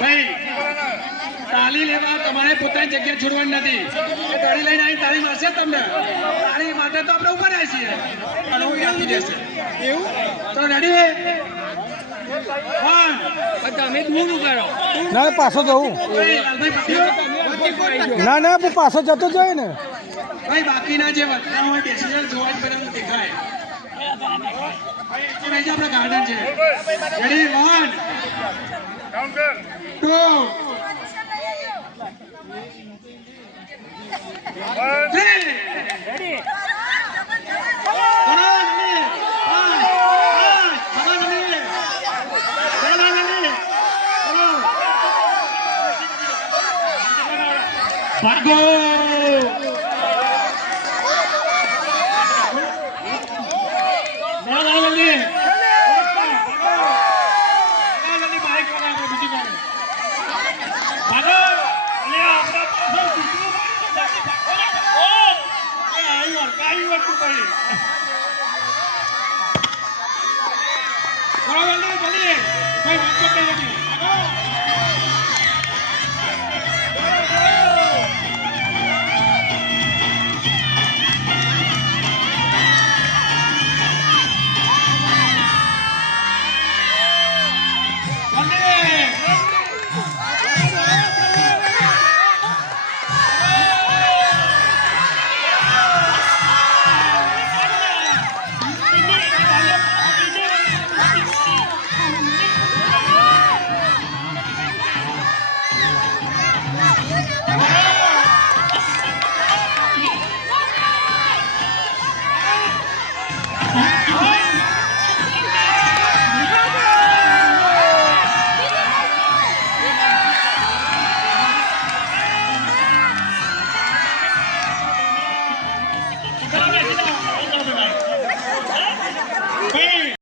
ભાઈ તાળી લેવા તમારે પોતાની જગ્યા છોડવાની નથી. તાળી લઈને આવી તાળી મારશે તમને. તાળી માટે તો આપણે ઉપર આવી છીએ અને હું આપી દેશે એવું તો રેડી તમે દૂર કરો ના પાછો જવું ના ના હું પાછો જતો જાય ને ભાઈ બાકીના જે વર્તન હોય બેસી જોવા જ બરાબર દેખાય. આપણા ગાર્ડન છે. Ready 1 2 Margo!